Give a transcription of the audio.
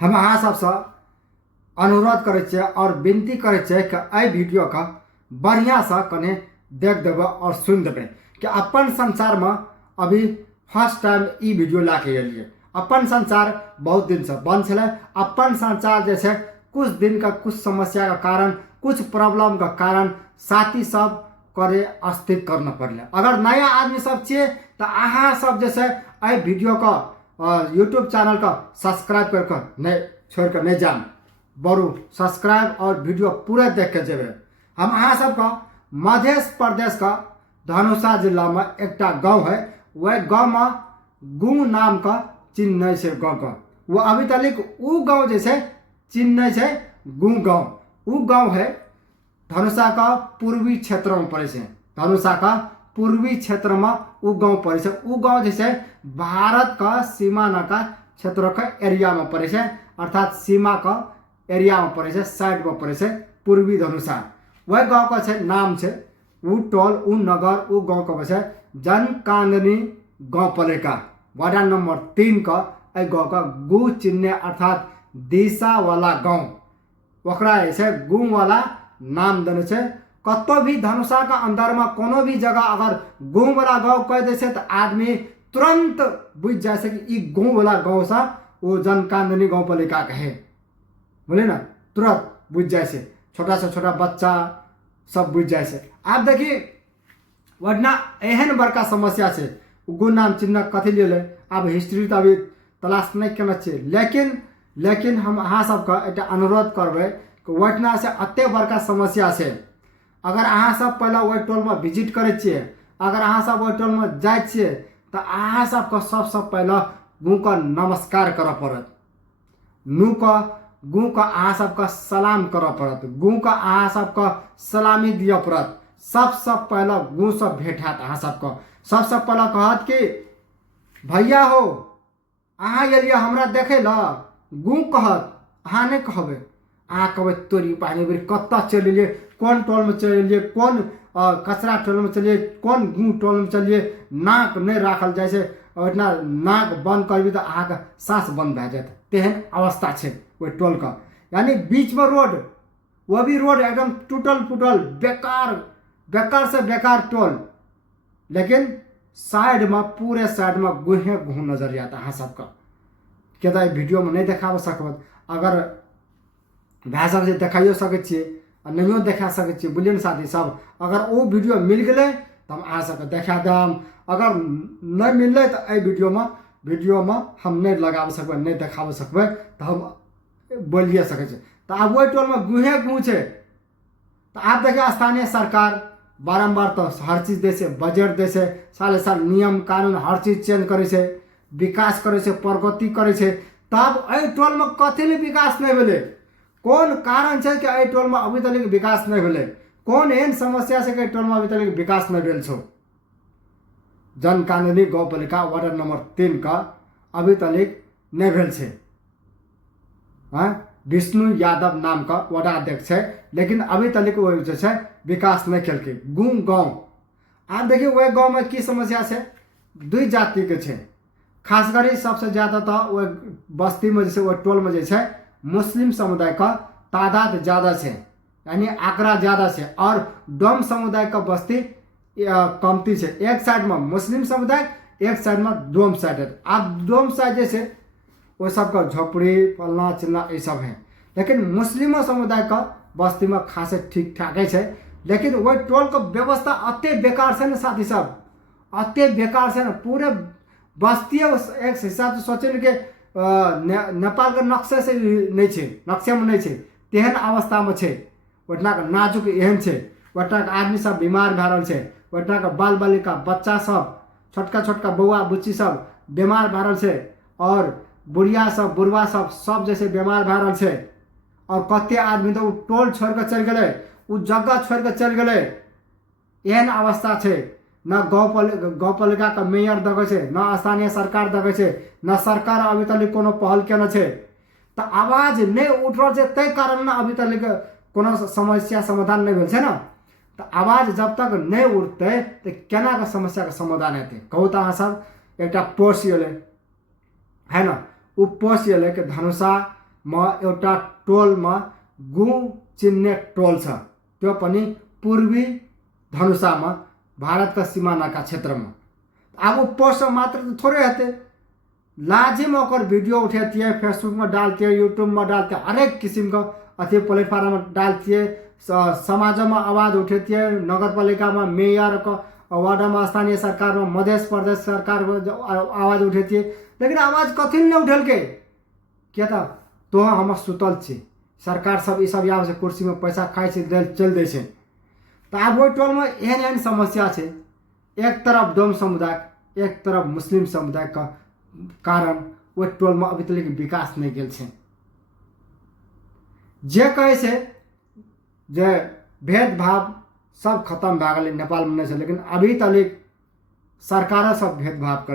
हम अहाँ सबसँ अनुरोध करै छियै और विनती करै छियै कि एहि वीडियोके बढ़िआँसँ कने देख देबै और सुनि देबै कि अपन संसारमे अभी फर्स्ट टाइम ई वीडियो ला के एलियै। अपन संसार बहुत दिन से बंद छलै। अपन संसार जे छै कुछ दिन का कुछ समस्या का कारण, कुछ प्रॉब्लम का कारण साथी सब करे अस्थिर करना पड़ले। अगर नया आदमी सब छियै तो अहाँ सब जे छै एहि वीडियो का यूट्यूब चैनल का सब्सक्राइब करके नहीं छोड़ कर नहीं जान, बरू सब्सक्राइब और वीडियो पूरा देख के जेबे। हम अहाँ सबका मध्य प्रदेश का धनुषा जिला में एक गाँव है, वह गाँव में गू नाम का चिन्ह नहीं है। गाँव का वो अभी तक वो गाँव जैसे चिन्ह नहीं है। गू गाँव वो गाँव है धनुषा का पूर्वी क्षेत्र में पड़े से। धनुषा का पूर्वी क्षेत्र में वो गाँव पड़े से। वो गाँव जैसे भारत का सीमाना का क्षेत्र का एरिया में पड़े से, अर्थात सीमा का एरिया में पड़े से, साइड में पड़े से पूर्वी धनुषा। वह गाँव का छे नाम छे वो टोल वो नगर वो गाँव का वैसे जनकाननी गाँव पालिका वार्ड नंबर 3 का गाँव का गु चिन्ह अर्थात दिशा वाला गाँव ओकरा ऐसे गु वाला नाम देने छे। कतो भी धनुषा का अंदर में कोनो भी जगह अगर गु वाला गाँव कह दे तो आदमी तुरंत बुझ जाए से कि गु वाला गाँव सा वो जनकाननी गाँव पालिका का है, बोले ना, तुरंत बुझ जाए से। छोटा से छोटा बच्चा सब बुझ जाए से। आप देखिए वरना एहन बड़का समस्या से गु नाम चिन्ह कथी ले अब हिस्ट्री तो अभी तलाश नहीं करना चाहिए। लेकिन हम अहाँ सबका एक अनुरोध करबे कि वटना से अते बड़का समस्या से अगर अहाँ सब पहले वही टोल में विजिट करे छिए, अगर अहाँ सब वही टोल में जाए छिए तो अहाँ सबके सबसे पहले गु का नमस्कार कर पड़त, गु का अहाँ सबका सलाम कर पड़त, गु का अहाँ सबका सलामी दिया पड़त। सबसे पहले गु से भेंट हाथ अहाँ सबका सबसे पहले कहत कि भैया हो अहाँ एलिए हमरा देखे ला, गु कहत अहाँ नहीं कहबे, अहाँ कहबे तोरी पानी बेरी कत्ता चलिए, कौन टोल में चलिए, कौन कचरा टोल में चलिए, कौन गु टोल में चलिए। नाक नहीं राखल जाए से, इतना नाक बंद करबी तो अहाँ का सांस बंद भए जाए, तेहन अवस्था है वो टोल का। यानी बीच में रोड, वो भी रोड एकदम टूटल फूटल बेकार से बेकार टोल, लेकिन साइड में पूरे साइड में गुहे घू नजर आता है सबका। क्या वीडियो में नहीं देखा सकब, अगर भए सके देखाइयो सके छे नहीं देखा सके बुझलिए ना साथी सब। अगर वो वीडियो मिल गए तो हम अहाँ सबके देखा दम, अगर नहीं मिलले तो ए वीडियो में हम नहीं लगा सकबे, नहीं देखा सकबे तो हम बोलिए सके। तो अब वही टोल में गुहे गूँ है तो आप देखिए स्थानीय सरकार बारम्बार तो हर चीज दे से, बजट दे से, साले साल नियम कानून हर चीज चेंज करे से, विकास करे से, प्रगति करे से। तब ए टोल में कथी ले विकास नहीं भेले, कौन कारण है कि ए टोल में अभी तक विकास नहीं भेले, कौन एहन समस्या से कि टोल में अभी तक विकास नहीं भेल छो। जनकाननी गाँव पालिका वार्ड नंबर 3 का अभी तक नहीं भेल छे। विष्णु यादव नाम का वार्ड अध्यक्ष है, लेकिन अभी तक वो जो है विकास नहीं खेलके। गू गाँव आप देखिए वह गाँव में की समस्या से दुई जाति के छे, खास कर सबसे ज्यादा तो वह बस्ती में जैसे वह टोल में जैसे मुस्लिम समुदाय का तादाद ज्यादा है, यानी आंकड़ा ज्यादा है, और डोम समुदाय का बस्ती कमती है। एक साइड में मुस्लिम समुदाय, एक साइड में डोम साइड है। आप डोम साइड जैसे वो सबका झोपड़ी फलना चिल्ला ये सब है, लेकिन मुस्लिम समुदाय का बस्ती में खासे ठीक ठाक है। लेकिन वही टोल का व्यवस्था अते बेकार से ना साथी सब, अते बेकार से ना पूरे बस्ती एक हिसाब से सोचे कि नेपाल के नक्शे से नहीं छे, नक्शे में नहीं छे, तेहन अवस्था में छे। ओतना का नाजुक एहन छे, ओतना का आदमी सब बीमार भए रहल छे, ओतना का बाल बालिका बच्चा सब छोटका छोटका बौआ बुच्ची सब बीमार भए रहल छे, और बुढ़िया सब बुढ़वा सब जैसे बीमार भए रहल छे। और कते आदमी तो टोल छोड़ कर चल गए, उ जगह छोड़ कर चल गए, एहन अवस्था छे। न गाँव पालिका का मेयर दगे छे, न स्थानीय सरकार दगे छे, न सरकार अभी तक कोनो पहल केने छे। तो आवाज नहीं उठ रहा है, तय कारण ना अभी तक कोनो समस्या समाधान नहीं भेल छे ना। तो आवाज जब तक नहीं उठते तो केना का समस्या का समाधान हेतै। कहू तो अहाँ सब एक पोस्ट है ना, वो पोस्ट ये कि धनुषा एउटा टोलमा गु चिन्ने टोल छ, त्यो पनि पूर्वी धनुषामा भारतका सिमानाका क्षेत्रमा। अब वो पोस्ट मात्र तो थोड़े रहते, लाजिम ओकर वीडियो उठेती, फेसबुक में डालती है, यूट्यूब में डालती है, हरेक किस्म का अथी प्लेटफॉर्म में डालती है, समाज में आवाज़ उठेती है, नगर पालिका में मेयर का, वार्ड में, स्थानीय सरकार में, मध्य प्रदेश सरकार में आवाज़ उठेती है। लेकिन आवाज़ कथी नहीं उठल के क्या था, तो हम सुतल छी, सरकार सब ई सब यहाँ से कुर्सी में पैसा खाई से चल दे छे। तो आब वो टोल में एहन एहन समस्या है, एक तरफ डोम समुदाय, एक तरफ मुस्लिम समुदाय का कारण वो टोल में अभी तक विकास नहीं गेल छे। जे कहे छे जे भेदभाव सब खत्म भए गेलै नेपाल में नहीं छे, लेकिन अभी तक सरकार सब भेदभाव करे।